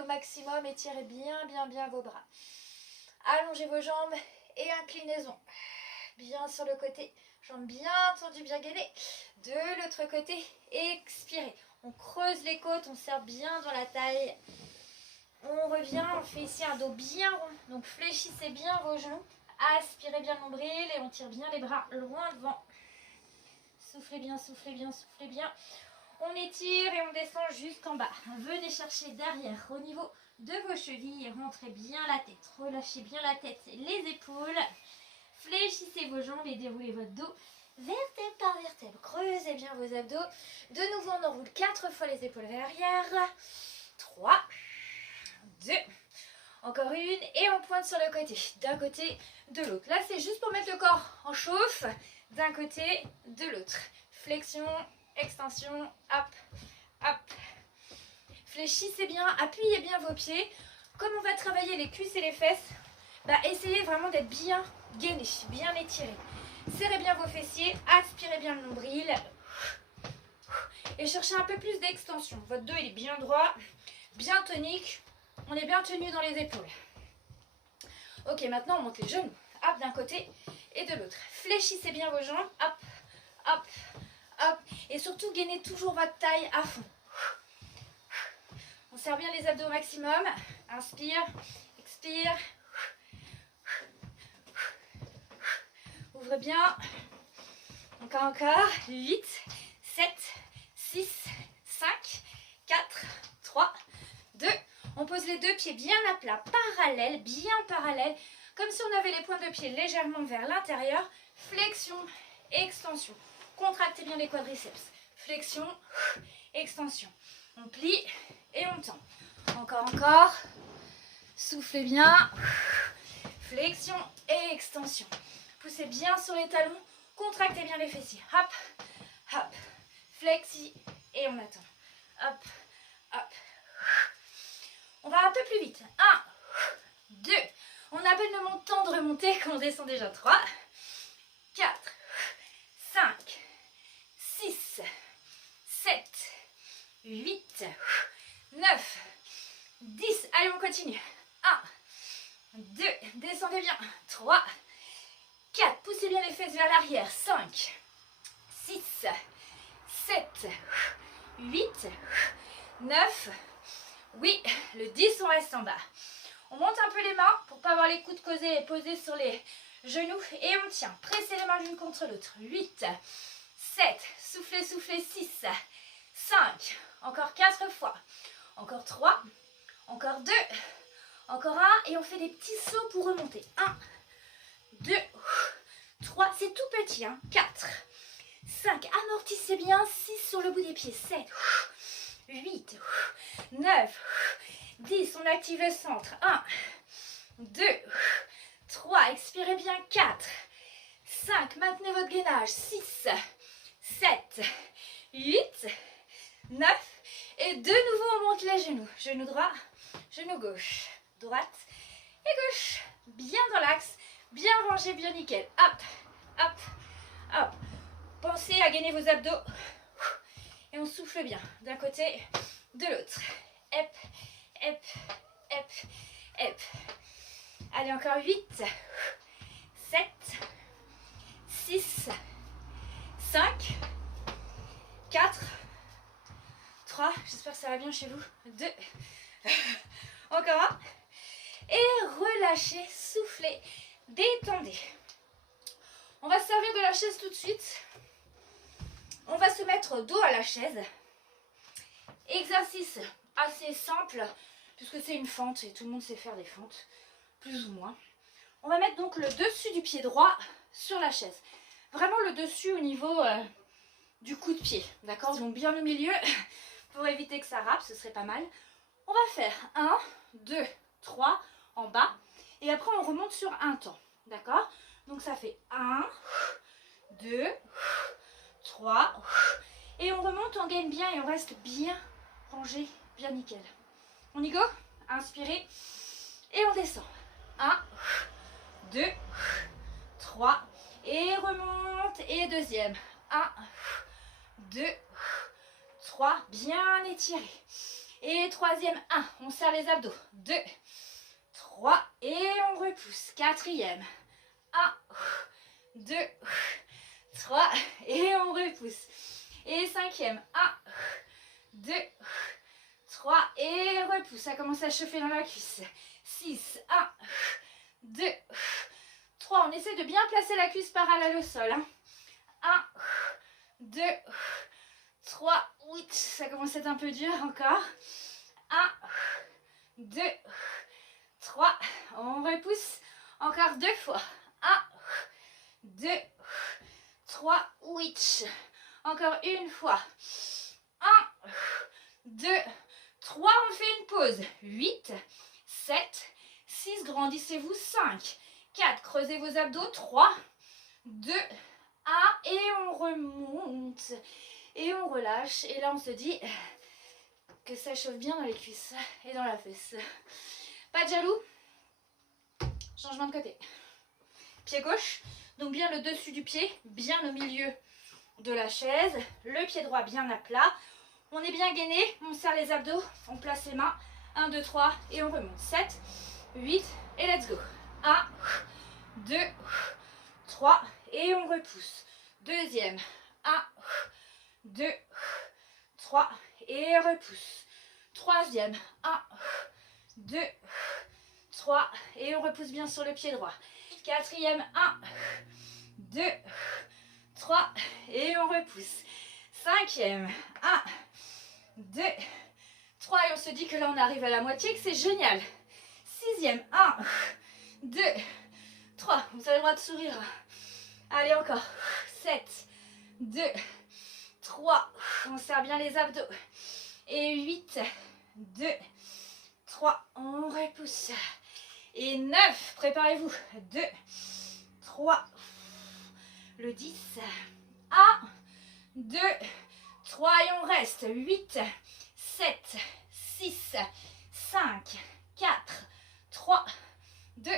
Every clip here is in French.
au maximum, étirez bien vos bras. Allongez vos jambes et inclinaison. Bien sur le côté, jambes bien tendues, bien gainées. De l'autre côté, expirez. On creuse les côtes, on serre bien dans la taille. On revient, on fait ici un dos bien rond. Donc fléchissez bien vos genoux. Aspirez bien le nombril et on tire bien les bras loin devant. Soufflez bien, soufflez bien, soufflez bien. On étire et on descend jusqu'en bas. Venez chercher derrière au niveau de vos chevilles et rentrez bien la tête. Relâchez bien la tête et les épaules. Fléchissez vos jambes et déroulez votre dos vertèbre par vertèbre. Creusez bien vos abdos. De nouveau, on enroule 4 fois les épaules vers l'arrière. 3, 2, encore une. Et on pointe sur le côté. D'un côté, de l'autre. Là, c'est juste pour mettre le corps en chauffe. D'un côté, de l'autre. Flexion, extension, hop, hop. Fléchissez bien, appuyez bien vos pieds. Comme on va travailler les cuisses et les fesses, essayez vraiment d'être bien gainé, bien étiré. Serrez bien vos fessiers, aspirez bien le nombril. Et cherchez un peu plus d'extension. Votre dos il est bien droit, bien tonique. On est bien tenu dans les épaules. Ok, maintenant on monte les genoux. Hop, d'un côté et de l'autre. Fléchissez bien vos jambes. Hop, hop, hop. Et surtout, gainez toujours votre taille à fond. On serre bien les abdos au maximum. Inspire, expire. Ouvre bien. Encore. 8, 7, 6, 5, 4, 3, 2. On pose les deux pieds bien à plat, parallèles, bien parallèles. Comme si on avait les pointes de pied légèrement vers l'intérieur. Flexion, extension. Contractez bien les quadriceps. Flexion, extension. On plie et on tend. Encore. Soufflez bien. Flexion et extension. Poussez bien sur les talons. Contractez bien les fessiers. Hop, hop. Flexi et on attend. Hop, hop. On va un peu plus vite. 1, 2. On appelle le montant de remonter quand on descend déjà. 3, 4, 5, 6, 7, 8, 9, 10. Allez, on continue. 1, 2, descendez bien. 3, 4, poussez bien les fesses vers l'arrière. 5, 6, 7, 8, 9. Oui, le 10, on reste en bas. On monte un peu les mains pour ne pas avoir les coudes posés sur les genoux. Et on tient. Pressez les mains l'une contre l'autre. 8, 7, soufflez, soufflez. 6, 5, encore 4 fois. Encore 3, encore 2, encore 1. Et on fait des petits sauts pour remonter. 1, 2, 3. C'est tout petit. 4, 5. Amortissez bien. 6 sur le bout des pieds. 7, 8, 9, 10. On active le centre. 1, 2, 3. Expirez bien. 4, 5. Maintenez votre gainage. 6, 7, 8, 9. Et de nouveau, on monte les genoux. Genou droit, genou gauche. Droite et gauche. Bien dans l'axe. Bien rangé, bien nickel. Hop, hop, hop. Pensez à gainer vos abdos. Et on souffle bien. D'un côté, de l'autre. Hop, hop, hop, hop. Allez, encore 8, 7, 6, 5, 4, 3. J'espère que ça va bien chez vous. 2. Encore 1. Et relâchez, soufflez, détendez. On va se servir de la chaise tout de suite. On va se mettre dos à la chaise. Exercice assez simple, puisque c'est une fente et tout le monde sait faire des fentes, plus ou moins. On va mettre donc le dessus du pied droit sur la chaise. Vraiment le dessus au niveau du coup de pied. D'accord? Donc bien au milieu, pour éviter que ça râpe, ce serait pas mal. On va faire 1, 2, 3 en bas. Et après, on remonte sur un temps. D'accord? Donc ça fait 1, 2, 3. Et on remonte, on gaine bien et on reste bien rangé, bien nickel. On y go? Inspirez. Et on descend. 1, 2, 3. Et remonte. Et deuxième. 1, 2, 3. Bien étiré. Et troisième, 1. On serre les abdos. 2, 3. Et on repousse. Quatrième. 1, 2, 3. Et on repousse. Et cinquième. 1, 2, 3. Et repousse. Ça commence à chauffer dans la cuisse. 6, 1, 2, 3. On essaie de bien placer la cuisse parallèle au sol. 1, 2, 3, 8. Ça commence à être un peu dur encore. 1, 2, 3. On repousse. Encore 2 fois. 1, 2, 3, 8. Encore une fois. 1, 2, 3. On fait une pause. 8, 7, 6. Grandissez-vous. 5, 4. Creusez vos abdos. 3, 2, 1. Et on remonte. Et on relâche. Et là, on se dit que ça chauffe bien dans les cuisses et dans la fesse. Pas de jaloux. Changement de côté. Pied gauche. Donc bien le dessus du pied, bien au milieu de la chaise. Le pied droit bien à plat. On est bien gainé. On serre les abdos. On place les mains. 1, 2, 3. Et on remonte. 7, 8. Et let's go. 1, 2, 3. Et on repousse. Deuxième. 1, 2, 3. Et repousse. Troisième. 1, 2, 3. Et on repousse bien sur le pied droit. Quatrième. 1, 2, 3. Et on repousse. Cinquième. 1, 2, 3. Et on se dit que là, on arrive à la moitié, que c'est génial. Sixième. 1, 2, 3. Vous avez le droit de sourire. Allez, encore. 7, 2, 3. On serre bien les abdos. Et 8, 2, 3. On repousse. Et 9. Préparez-vous. 2, 3. Le 10. 1, 2, 3. Et on reste. 8, 7, 6, 5, 4, 3, 2,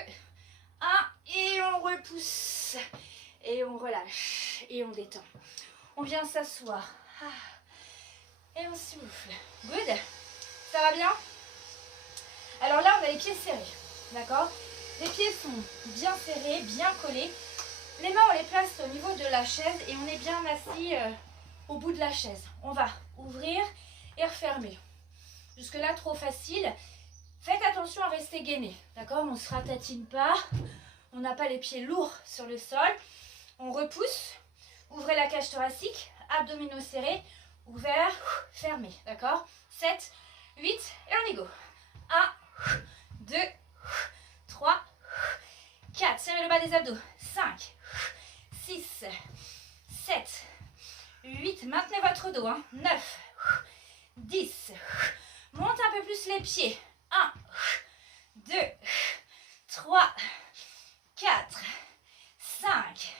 1. Et on repousse. Et on relâche. Et on détend. On vient s'asseoir. Et on souffle. Good. Ça va bien? Alors là, on a les pieds serrés. D'accord? Les pieds sont bien serrés, bien collés. Les mains, on les place au niveau de la chaise et on est bien assis au bout de la chaise. On va ouvrir et refermer. Jusque-là, trop facile. Faites attention à rester gainé. D'accord? On ne se ratatine pas. On n'a pas les pieds lourds sur le sol. On repousse. Ouvrez la cage thoracique. Abdominaux serrés. Ouvert. Fermé. D'accord? 7, 8. Et on y go. 1, 2, 3, 4. Serrez le bas des abdos. 5, 6, 7, 8. Maintenez votre dos. 9, 10. Monte un peu plus les pieds. 1, 2, 3, 4, 5,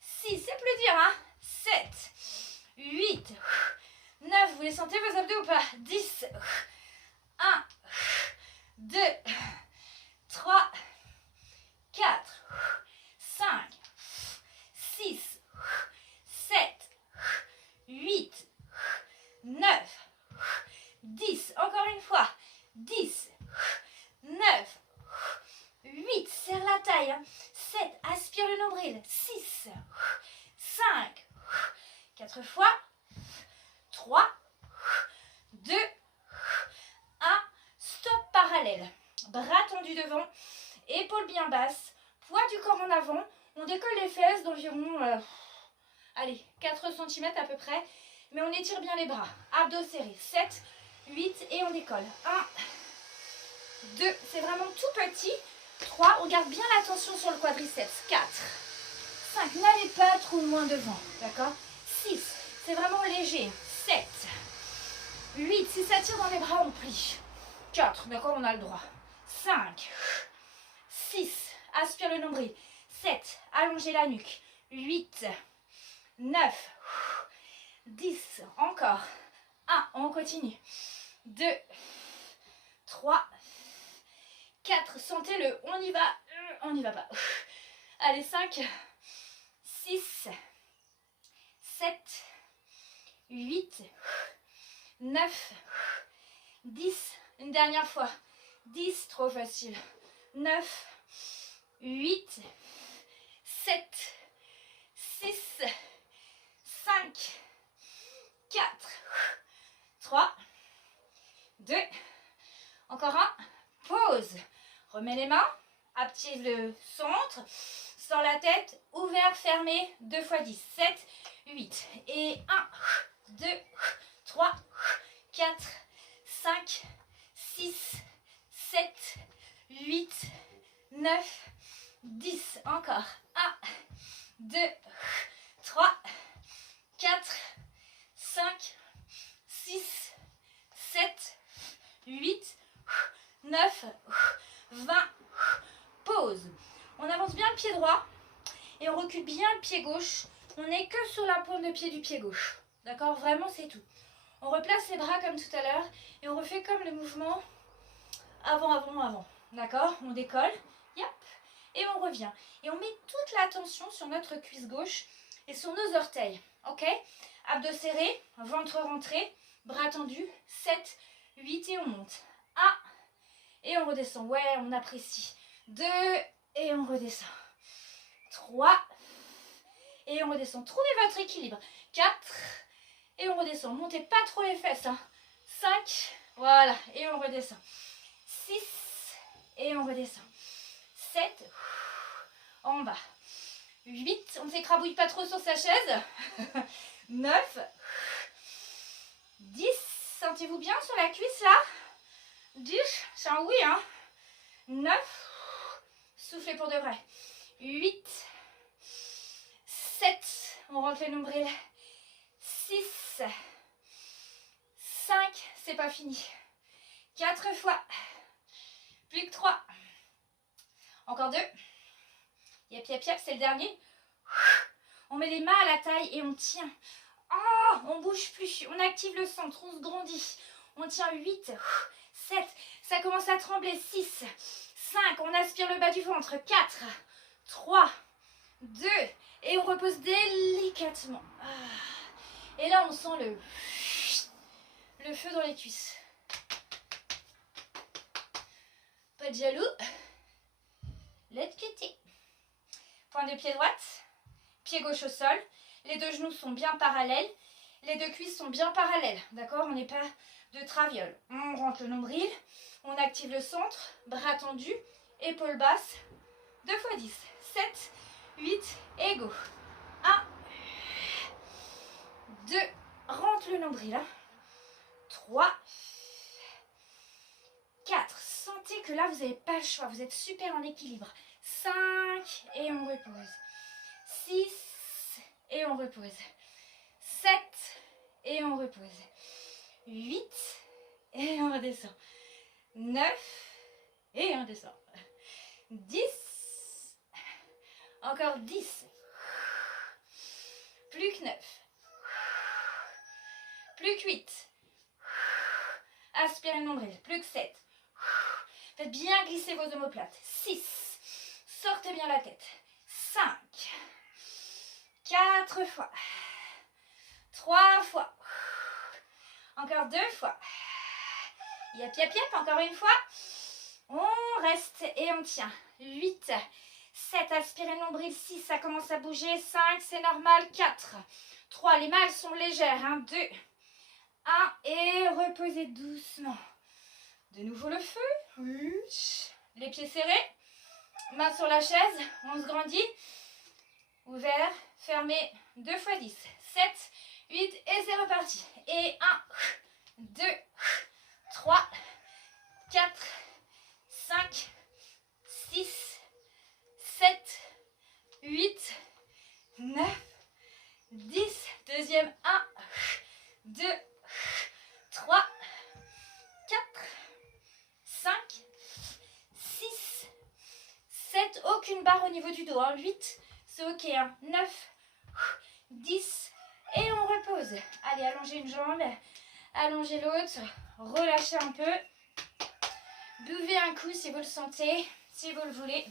6. C'est plus dur. 7, 8, 9. Vous les sentez vos abdos ou pas? 10. 1, 2, 3, 4, 5, 6, 7, 8, 9, 10. Encore une fois. 10, 9, 8. Serre la taille. 7. Aspire le nombril. 6, 5, 4 fois. 3, 2, 1. Stop parallèle. Bras tendus devant. Épaules bien basses. Poids du corps en avant. On décolle les fesses d'environ 4 cm à peu près. Mais on étire bien les bras. Abdos serrés. 7, 8 et on décolle. 1, 2. C'est vraiment tout petit. 3. On garde bien la tension sur le quadriceps. 4, 5. N'allez pas trop loin devant. D'accord? 6. C'est vraiment léger. 7, 8. Si ça tire dans les bras, on plie. 4. D'accord, on a le droit. 5, 6. Aspire le nombril. 7. Allongez la nuque. 8, 9, 10. Encore. 1. On continue. 2, 3, 4. Sentez-le. On y va. On n'y va pas. Allez, 5, 6, 7, 8, 9, 10, une dernière fois. 10, trop facile. 9, 8, 7, 6, 5, 4, 3, 2, encore un. Pause. Remets les mains, active le centre, sors la tête, ouvert, fermé, 2 fois 10, 7, 8, et 1, 2, 3, 4, 5, 6, 7, 8, 9, 10, encore, 1, 2, 3, 4, 5, 6, 7, 8, 9, 20, pause. On avance bien le pied droit et on recule bien le pied gauche. On n'est que sur la pointe de pied du pied gauche. D'accord? Vraiment, c'est tout. On replace les bras comme tout à l'heure et on refait comme le mouvement avant, avant, avant. D'accord? On décolle, yep, et on revient. Et on met toute l'attention sur notre cuisse gauche et sur nos orteils. Ok? Abdos serrés, ventre rentré, bras tendus, 7, 8 et on monte. 1 et on redescend. Ouais, on apprécie. 2 et on redescend. 3 et on redescend. Trouvez votre équilibre. 4 et on redescend. Montez pas trop les fesses. 5, voilà, et on redescend. 6 et on redescend. 7, en bas. 8, on ne s'écrabouille pas trop sur sa chaise. 9, 10, sentez-vous bien sur la cuisse là? 10, c'est un oui, hein? 9, soufflez pour de vrai. 8, 7, on rentre les nombrils. 6, 5, c'est pas fini. 4 fois. Plus que 3. Encore 2. Yep, yep, yep, c'est le dernier. On met les mains à la taille et on tient. Oh, on bouge plus. On active le centre, on se grandit. On tient 8, 7. Ça commence à trembler. 6, 5. On aspire le bas du ventre. 4, 3, 2. Et on repose délicatement. Et là, on sent le feu dans les cuisses. Pas de jaloux. Let's quitter. Pointe de pied droite. Pied gauche au sol. Les deux genoux sont bien parallèles. Les deux cuisses sont bien parallèles. D'accord? On n'est pas de traviole. On rentre le nombril. On active le centre. Bras tendus. Épaules basses. 2 fois 10. 7, 8 et go. 1, 2. Rentre le nombril. 3, 4. Sentez que là, vous n'avez pas le choix. Vous êtes super en équilibre. 5 et on repose. 6 et on repose. 7 et on repose. 8 et on redescend. 9 et on descend. 10. Encore 10. Plus que 9. Plus que 8. Aspirez le nombril. Plus que 7. Faites bien glisser vos omoplates. 6. Sortez bien la tête. 5. 4 fois. 3 fois. Encore 2 fois. Yep, yep, yep. Encore une fois. On reste et on tient. 8. 7. Aspirez le nombril. 6. Ça commence à bouger. 5. C'est normal. 4. 3. Les mains sont légères. 2. 1. Et reposez doucement. De nouveau le feu. Les pieds serrés. Main sur la chaise. On se grandit. Ouvert. Fermé. 2 fois 10. 7, 8 et c'est reparti. Et 1, 2, 3, 4, 5, 6, 7, 8, 9, 10. Deuxième. 1, 2, 3, 4, 5, 6, 7. Aucune barre au niveau du dos. 8, c'est ok. 9, 10. Et on repose. Allez, allongez une jambe. Allongez l'autre. Relâchez un peu. Buvez un coup si vous le sentez. Si vous le voulez.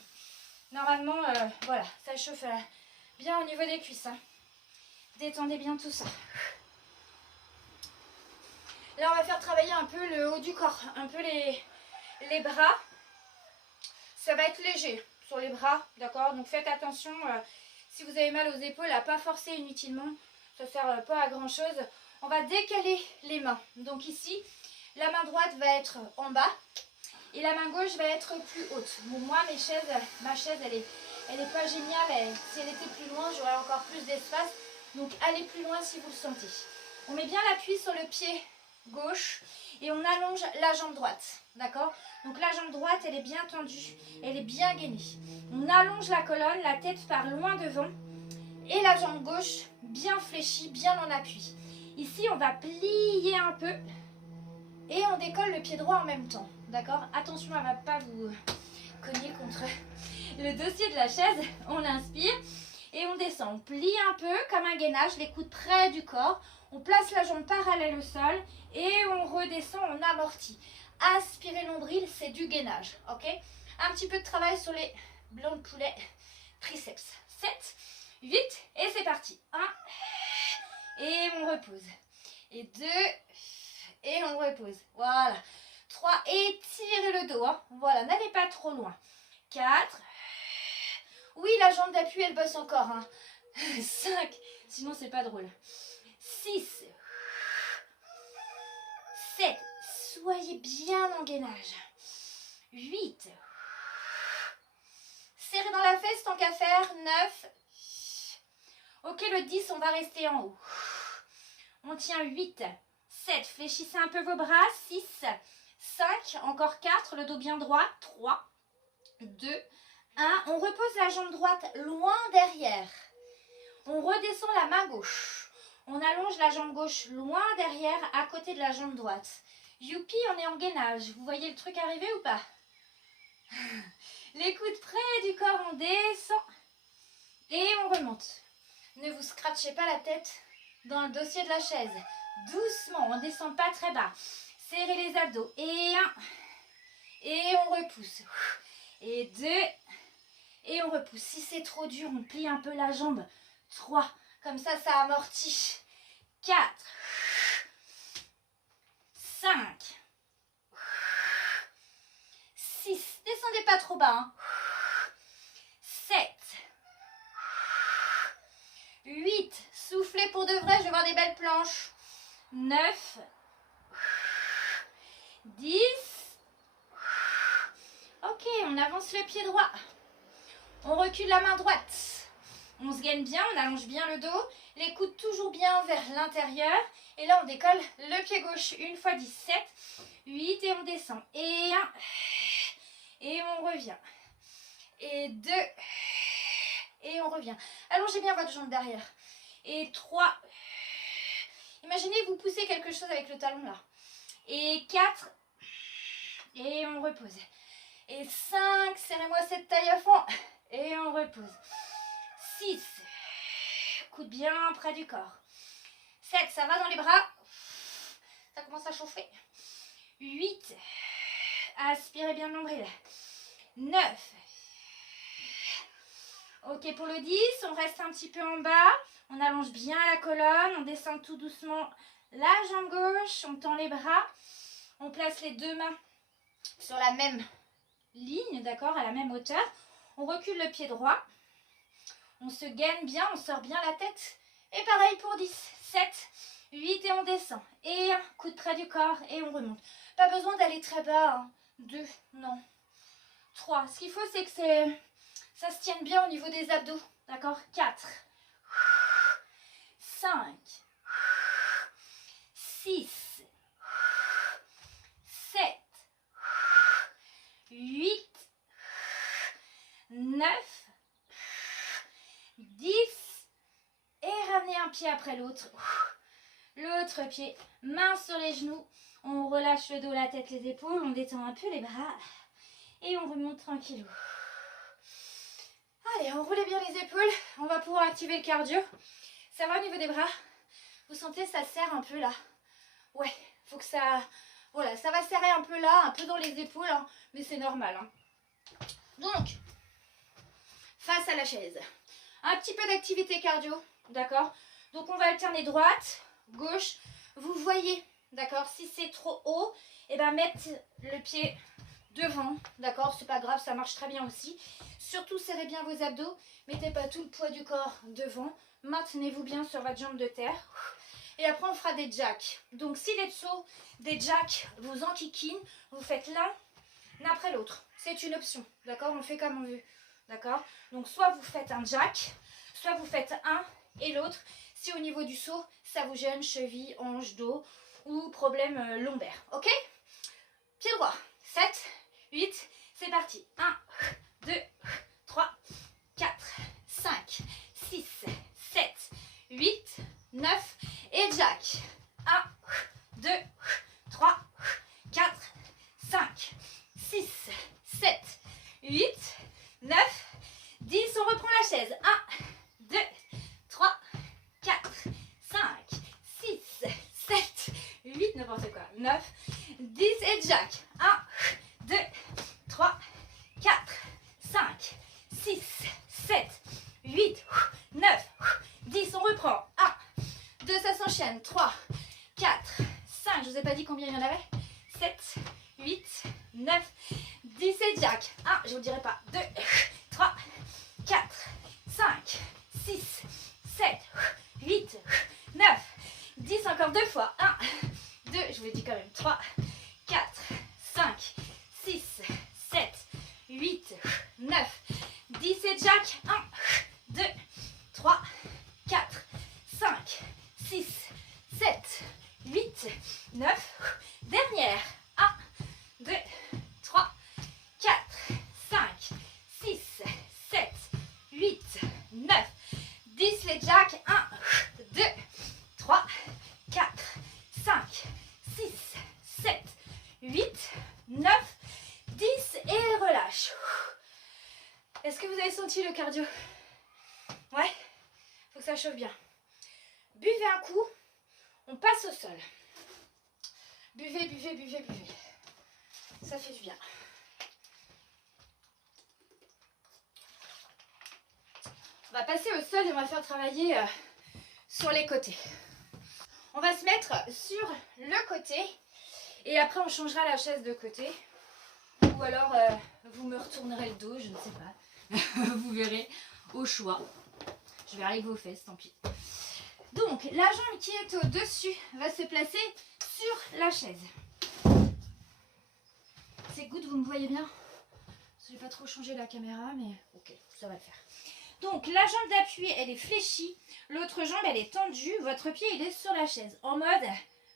Normalement, voilà, ça chauffe bien au niveau des cuisses. Détendez bien tout ça. Là, on va faire travailler un peu le haut du corps, un peu les bras. Ça va être léger sur les bras, d'accord? Donc faites attention, si vous avez mal aux épaules, à ne pas forcer inutilement. Ça ne sert pas à grand chose. On va décaler les mains. Donc ici, la main droite va être en bas et la main gauche va être plus haute. Bon, moi, ma chaise, elle est pas géniale. Si elle était plus loin, j'aurais encore plus d'espace. Donc allez plus loin si vous le sentez. On met bien l'appui sur le pied gauche et on allonge la jambe droite, d'accord? Donc la jambe droite, elle est bien tendue, elle est bien gainée. On allonge la colonne, la tête part loin devant et la jambe gauche bien fléchie, bien en appui. Ici, on va plier un peu et on décolle le pied droit en même temps, d'accord? Attention, elle ne va pas vous cogner contre le dossier de la chaise. On inspire et on descend. On plie un peu comme un gainage, les coudes près du corps. On place la jambe parallèle au sol et on redescend, on amortit. Aspirer l'ombril, c'est du gainage, ok? Un petit peu de travail sur les blancs de poulet, triceps. 7, 8 et c'est parti. 1 et on repose. Et 2 et on repose. Voilà. 3 et tirez le dos. Hein. Voilà, n'allez pas trop loin. 4. Oui, la jambe d'appui, elle bosse encore. Hein. 5. Sinon, c'est pas drôle. 6. 7. Soyez bien en gainage. 8. Serrez dans la fesse tant qu'à faire. 9. Ok, le 10, on va rester en haut. On tient 8. 7. Fléchissez un peu vos bras. 6. 5. Encore 4. Le dos bien droit. 3. 2. 1. On repose la jambe droite loin derrière. On redescend la main gauche. On allonge la jambe gauche loin derrière à côté de la jambe droite. Youpi, on est en gainage. Vous voyez le truc arriver ou pas? Les coudes près du corps, on descend. Et on remonte. Ne vous scratchez pas la tête dans le dossier de la chaise. Doucement, on ne descend pas très bas. Serrez les abdos. Et 1. Et on repousse. Et 2. Et on repousse. Si c'est trop dur, on plie un peu la jambe. 3. Comme ça amortit. 4. 5. 6. Descendez pas trop bas. Hein. 7. 8. Soufflez pour de vrai, je vais voir des belles planches. 9. 10. Ok, on avance le pied droit. On recule la main droite. On se gaine bien, on allonge bien le dos. Les coudes toujours bien vers l'intérieur. Et là, on décolle le pied gauche. 1 fois 10, 7, 8 et on descend. Et 1. Et on revient. Et 2. Et on revient. Allongez bien votre jambe derrière. Et 3. Imaginez vous poussez quelque chose avec le talon là. Et 4. Et on repose. Et 5. Serrez-moi cette taille à fond. Et on repose. 6. Coude bien près du corps. 7. Ça va dans les bras. Ça commence à chauffer. 8. Aspirez bien le nombril. 9. Ok, pour le 10, on reste un petit peu en bas. On allonge bien la colonne. On descend tout doucement la jambe gauche. On tend les bras. On place les deux mains sur la même ligne, d'accord, à la même hauteur. On recule le pied droit. On se gaine bien, on sort bien la tête. Et pareil pour 10. 7, 8 et on descend. Et 1, coude près du corps et on remonte. Pas besoin d'aller très bas. Hein. 2, non. 3. Ce qu'il faut, c'est que ça se tienne bien au niveau des abdos. D'accord? 4. 5. 6. 7. 8. 9. 10. Et ramenez un pied après l'autre. L'autre pied, main sur les genoux. On relâche le dos, la tête, les épaules. On détend un peu les bras. Et on remonte tranquillou. Allez, enroulez bien les épaules. On va pouvoir activer le cardio. Ça va au niveau des bras? Vous sentez, ça serre un peu là? Ouais, faut que ça... Voilà, ça va serrer un peu là, un peu dans les épaules. Hein, mais c'est normal. Hein. Donc, face à la chaise. Un petit peu d'activité cardio. D'accord? Donc, on va alterner droite, gauche. Vous voyez d'accord? Si c'est trop haut, et ben mettre le pied devant, d'accord? C'est pas grave, ça marche très bien aussi. Surtout serrez bien vos abdos, mettez pas tout le poids du corps devant, maintenez-vous bien sur votre jambe de terre. Et après on fera des jacks. Donc si les sauts des jacks vous enquiquinent, vous faites l'un après l'autre. C'est une option, d'accord? On fait comme on veut, d'accord? Donc soit vous faites un jack, soit vous faites un et l'autre. Si au niveau du saut, ça vous gêne, cheville, hanche, dos ou problème lombaire, ok? Pied droit, 7, 8, c'est parti. 1, 2, 3, 4, 5, 6, 7, 8, 9 et jack. 1, 2, 3, 4, 5, 6, 7, 8, 9, 10. On reprend la chaise. 1, 2, 3, 4, 5, 6, 7, 8, n'importe quoi. 9, 10 et jack. 1, 2, 3, 4, 5, 6, 7, 8, 9, 10. On reprend. 1, 2, ça s'enchaîne. 3, 4, 5. Je vous ai pas dit combien il y en avait. 7, 8, 9, 10 et jack. 1, je vous dirai pas. 2, 3, 4, 5, 6, 7, 8, 9, 10. Encore deux fois. 1, 2, je vous l'ai dit quand même. 3, 4, 5, 6, 7, 8, 9, 10 et jack. 1, 2, 3, 4, 5, 6, 7, 8, 9. Dernière. 1, 2, 3, 4, 5, 6, 7, 8, 9, 10. Les jacks. 1, 2, 3, 4, 5, 6, 7, 8, 9, 10 et relâche. Est-ce que vous avez senti le cardio? Ouais, faut que ça chauffe bien. Buvez un coup, on passe au sol. Buvez, buvez, buvez, buvez. Ça fait du bien. On va passer au sol et on va faire travailler sur les côtés. On va se mettre sur le côté et après on changera la chaise de côté. Ou alors vous me retournerez le dos, je ne sais pas. Vous verrez au choix. Je vais avec vos fesses, tant pis. Donc la jambe qui est au-dessus va se placer sur la chaise. C'est good, vous me voyez bien? Je n'ai pas trop changé la caméra, mais ok, ça va le faire. Donc la jambe d'appui, elle est fléchie. L'autre jambe, elle est tendue. Votre pied, il est sur la chaise. En mode,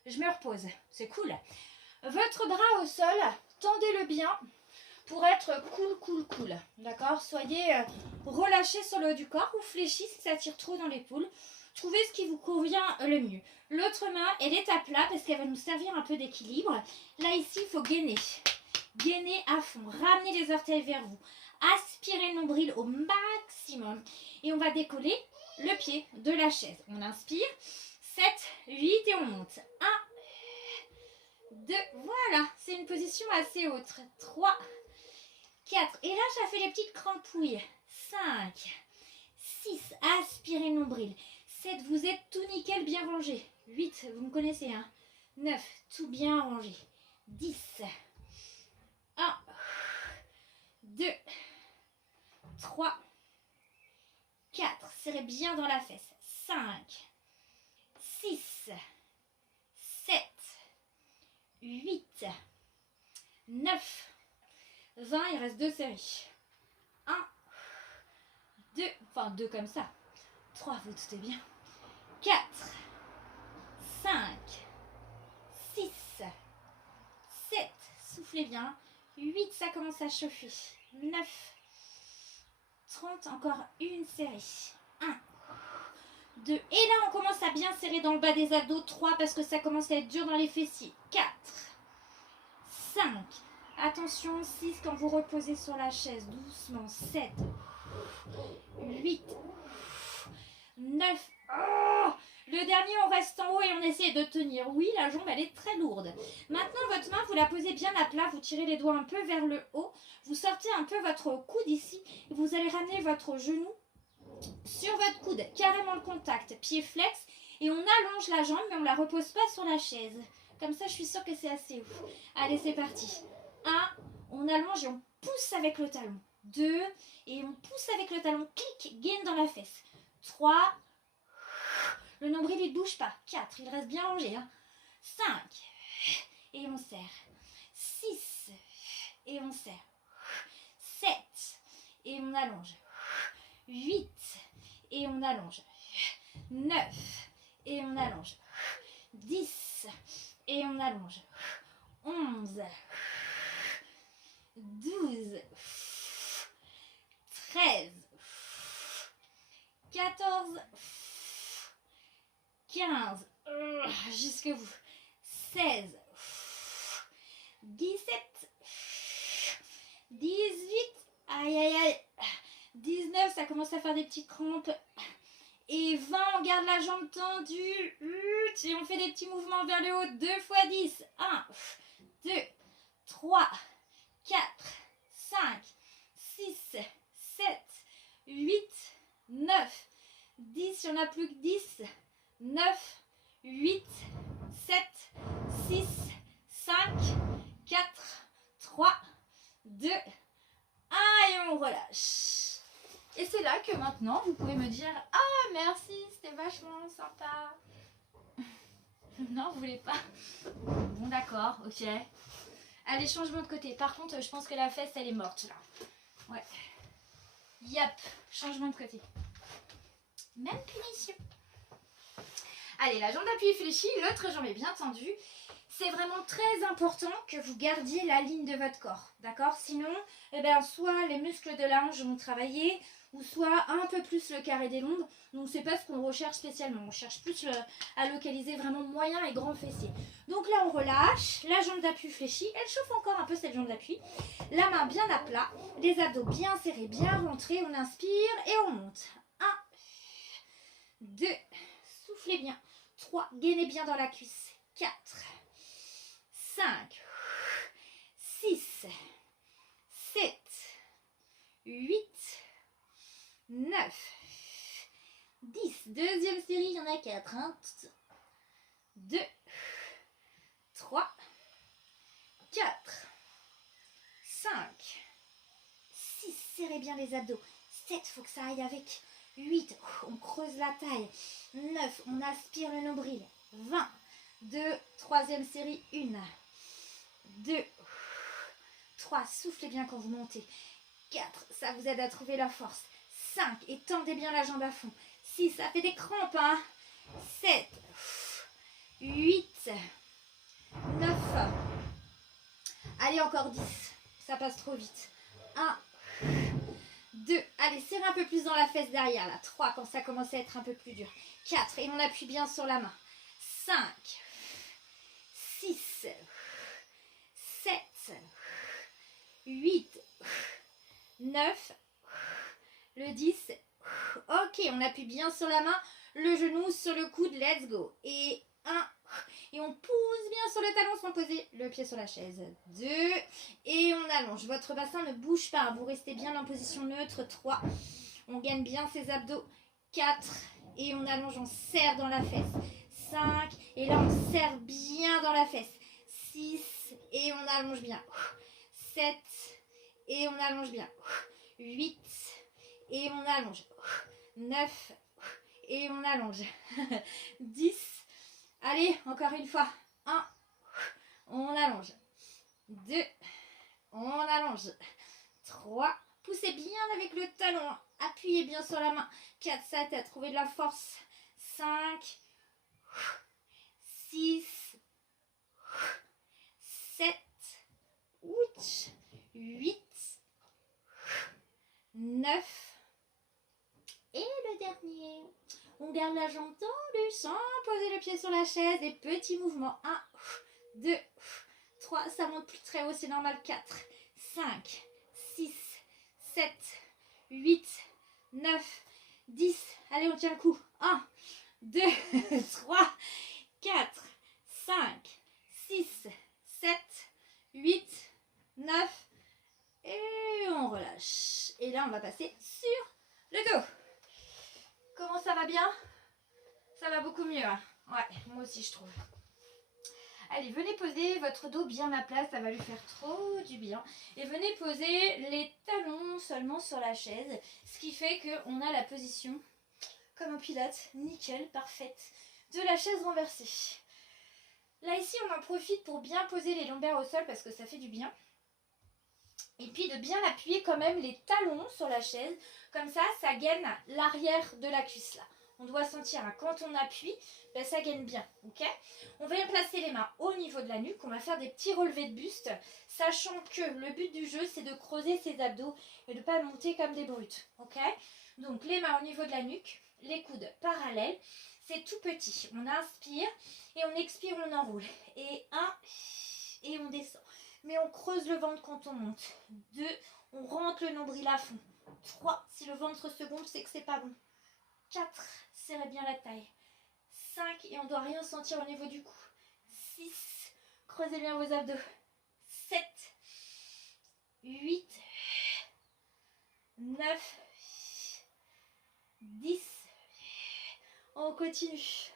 je me repose. C'est cool. Votre bras au sol, tendez-le bien pour être cool. D'accord? Soyez relâchés sur le haut du corps ou fléchis si ça tire trop dans l'épaule. Trouvez ce qui vous convient le mieux. L'autre main, elle est à plat parce qu'elle va nous servir un peu d'équilibre. Là, ici, il faut gainer. Gainez à fond. Ramenez les orteils vers vous. Aspirez le nombril au maximum. Et on va décoller le pied de la chaise. On inspire. 7, 8 et on monte. 1, 2, voilà. C'est une position assez haute. 3, 4. Et là, ça fait les petites crampouilles. 5, 6. Aspirez le nombril. 7, vous êtes tout nickel, bien rangé. 8, vous me connaissez, hein. 9, tout bien rangé. 10, 1, 2, 3, 4. Serrez bien dans la fesse. 5, 6, 7, 8, 9, 20. Il reste 2 séries. 1, 2, enfin 2 comme ça. 3, vous doutez bien. 4, 5, 6, 7, soufflez bien. 8, ça commence à chauffer. 9, 30, encore une série. 1, 2, et là on commence à bien serrer dans le bas des abdos. 3, parce que ça commence à être dur dans les fessiers. 4, 5, attention, 6, quand vous reposez sur la chaise, doucement. 7, 8, 9, oh, le dernier on reste en haut et on essaie de tenir. Oui, la jambe elle est très lourde. Maintenant votre main vous la posez bien à plat, vous tirez les doigts un peu vers le haut, vous sortez un peu votre coude ici et vous allez ramener votre genou sur votre coude, carrément le contact, pied flex, et on allonge la jambe mais on ne la repose pas sur la chaise. Comme ça, je suis sûre que c'est assez haut. Allez, c'est parti. 1, on allonge et on pousse avec le talon. 2, et on pousse avec le talon. Clic, gaine dans la fesse. 3, le nombril, il ne bouge pas. 4, il reste bien rangé. 5, et on serre. 6, et on serre. 7, et on allonge. 8, et on allonge. 9, et on allonge. 10, et on allonge. 11, 12, 13, 14, 15, jusque vous. 16, 17, 18, aïe aïe aïe, 19, ça commence à faire des petites crampes. Et 20, on garde la jambe tendue. Et on fait des petits mouvements vers le haut. 2 fois 10. 1, 2, 3, 4, 5, 6, 7, 8, 9, 10. Il n'y en a plus que 10. 9, 8, 7, 6, 5, 4, 3, 2, 1. Et on relâche. Et c'est là que maintenant, vous pouvez me dire « Ah, merci, c'était vachement sympa. » Non, vous voulez pas? Bon, d'accord, ok. Allez, changement de côté. Par contre, je pense que la fesse, elle est morte, là. Ouais. Yep, changement de côté. Même punition. Allez, la jambe d'appui est fléchie, l'autre jambe est bien tendue. C'est vraiment très important que vous gardiez la ligne de votre corps, d'accord? Sinon, eh ben, soit les muscles de la hanche vont travailler, ou soit un peu plus le carré des lombes. Donc c'est pas ce qu'on recherche spécialement. On cherche plus à localiser vraiment moyen et grand fessier. Donc là on relâche, la jambe d'appui fléchie. Elle chauffe encore un peu cette jambe d'appui. La main bien à plat, les abdos bien serrés, bien rentrés. On inspire et on monte. 1, 2, soufflez bien. 3, gainez bien dans la cuisse. 4, 5, 6, 7, 8, 9, 10. Deuxième série, il y en a 4. 1, 2, 3, 4, 5, 6. Serrez bien les abdos. 7, il faut que ça aille avec. 8, on creuse la taille. 9, on aspire le nombril. 20, 2, troisième série, 1, 2, 3, soufflez bien quand vous montez. 4, ça vous aide à trouver la force. 5, et tendez bien la jambe à fond. 6, ça fait des crampes, hein. 7, 8, 9. Allez, encore 10. Ça passe trop vite. 1, 2. Allez, serrez un peu plus dans la fesse derrière, là. 3, quand ça commence à être un peu plus dur. 4, et on appuie bien sur la main. 5, 6, 7, 8, 9, le 10. Ok, on appuie bien sur la main, le genou sur le coude, let's go. Et 1, et on pousse bien sur le talon sans poser le pied sur la chaise. 2, et on allonge. Votre bassin ne bouge pas, vous restez bien en position neutre. 3, on gagne bien ses abdos. 4, et on allonge, on serre dans la fesse. 5, et là on serre bien dans la fesse. 6, et on allonge bien. 7, et on allonge bien. 8, et on allonge. 9, et on allonge. 10, allez, encore une fois. 1, on allonge. 2, on allonge. 3, poussez bien avec le talon. Appuyez bien sur la main. 4, ça t'aide à trouver de la force. 5, 6, 7, 8, 9. Et le dernier. On garde la jambe tendue sans poser le pied sur la chaise. Et petit mouvement. 1, 2, 3. Ça monte plus très haut, c'est normal. 4, 5, 6, 7, 8, 9, 10. Allez, on tient le coup. 1, 2, 3, 4, 5, 6, 7, 8, 9. Et on relâche. Et là, on va passer sur le dos. Comment ça va bien? Ça va beaucoup mieux, hein? Ouais, moi aussi je trouve. Allez, venez poser votre dos bien à plat, ça va lui faire trop du bien. Et venez poser les talons seulement sur la chaise, ce qui fait qu'on a la position comme un pilates, nickel, parfaite, de la chaise renversée. Là ici on en profite pour bien poser les lombaires au sol parce que ça fait du bien. Et puis de bien appuyer quand même les talons sur la chaise, comme ça gaine l'arrière de la cuisse là. On doit sentir hein, quand on appuie, ben, ça gaine bien, ok. On va placer les mains au niveau de la nuque, on va faire des petits relevés de buste, sachant que le but du jeu c'est de creuser ses abdos et de ne pas monter comme des brutes, ok. Donc les mains au niveau de la nuque, les coudes parallèles, c'est tout petit. On inspire et on expire, on enroule. Et 1, et on descend. Mais on creuse le ventre quand on monte. 2, on rentre le nombril à fond. 3, si le ventre se gonfle, c'est que c'est pas bon. 4, serrez bien la taille. 5, et on ne doit rien sentir au niveau du cou. 6, creusez bien vos abdos. 7, 8, 9, 10. On continue.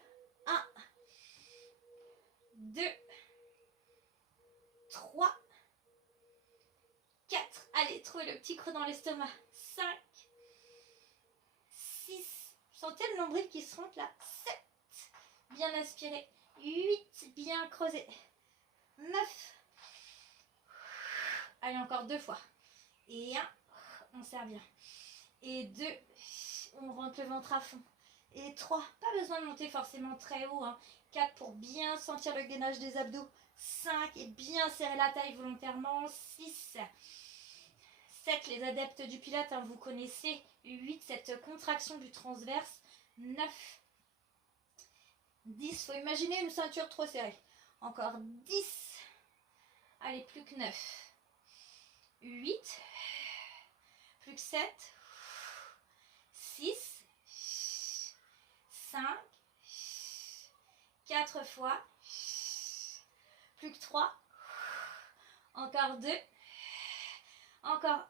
1, 2, 3, 4. Allez, trouvez le petit creux dans l'estomac. 5, 6. Sentez le nombril qui se rentre là. 7. Bien aspiré. 8. Bien creusé. 9. Allez, encore 2 fois. Et 1. On serre bien. Et 2. On rentre le ventre à fond. Et 3. Pas besoin de monter forcément très haut. 4 pour bien sentir le gainage des abdos. 5 et bien serrer la taille volontairement. 6. 7, les adeptes du Pilates, hein, vous connaissez. 8, cette contraction du transverse. 9, 10, faut imaginer une ceinture trop serrée. Encore 10. Allez, plus que 9. 8, plus que 7. 6, 5, 4 fois. Plus que 3. Encore 2. Encore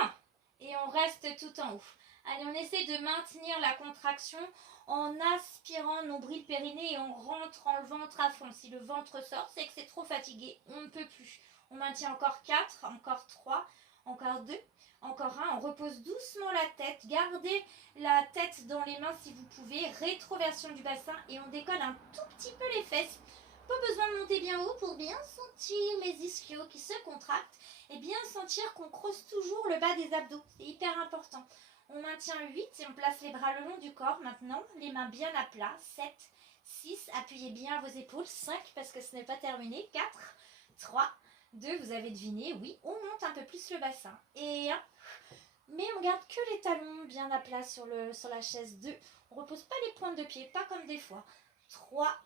1. Et on reste tout en haut. Allez, on essaie de maintenir la contraction en aspirant nombril périnée et en rentrant le ventre à fond. Si le ventre sort, c'est que c'est trop fatigué. On ne peut plus. On maintient encore 4, encore 3, encore 2, encore 1. On repose doucement la tête. Gardez la tête dans les mains si vous pouvez. Rétroversion du bassin et on décolle un tout petit peu les fesses. Pas besoin de monter bien haut pour bien sentir les ischios qui se contractent et bien sentir qu'on creuse toujours le bas des abdos. C'est hyper important. On maintient 8 et on place les bras le long du corps. Maintenant, les mains bien à plat. 7, 6, appuyez bien vos épaules. 5 parce que ce n'est pas terminé. 4, 3, 2, vous avez deviné. Oui, on monte un peu plus le bassin. Et 1, mais on garde que les talons bien à plat sur la chaise. 2, on ne repose pas les pointes de pied, pas comme des fois. 3,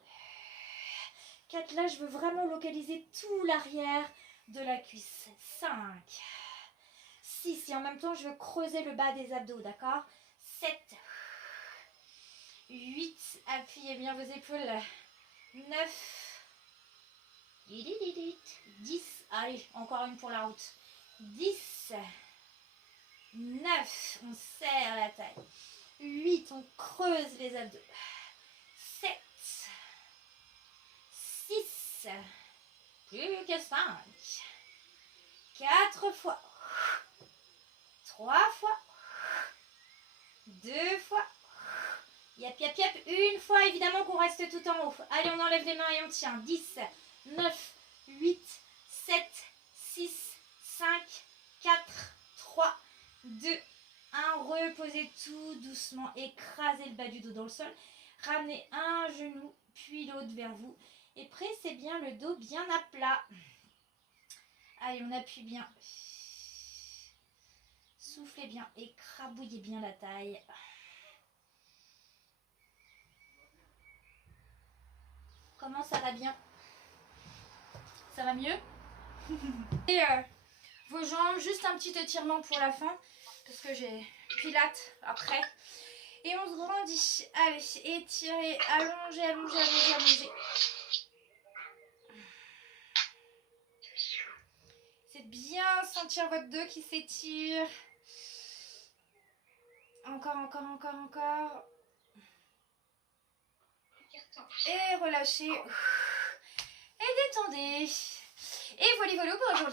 4, là je veux vraiment localiser tout l'arrière de la cuisse. 5, 6, et en même temps je veux creuser le bas des abdos, d'accord. 7, 8, appuyez bien vos épaules. 9, 10, allez, encore une pour la route. 10, 9, on serre la taille. 8, on creuse les abdos. 7, 6, plus que 5, 4 fois, 3 fois, 2 fois, yap yap yap, une fois évidemment qu'on reste tout en haut. Allez, on enlève les mains et on tient. 10, 9, 8, 7, 6, 5, 4, 3, 2, 1. Reposez tout doucement, écrasez le bas du dos dans le sol. Ramenez un genou, puis l'autre vers vous. Et pressez bien le dos bien à plat. Allez, on appuie bien. Soufflez bien, écrabouillez bien la taille. Comment ça va bien? Ça va mieux? Et vos jambes, juste un petit étirement pour la fin, parce que j'ai pilates après. Et on se grandit. Allez, étirez, allongez, allongez, allongez, allongez. C'est bien sentir votre dos qui s'étire. Encore, encore, encore, encore. Et relâchez. et détendez. Et voilà pour aujourd'hui.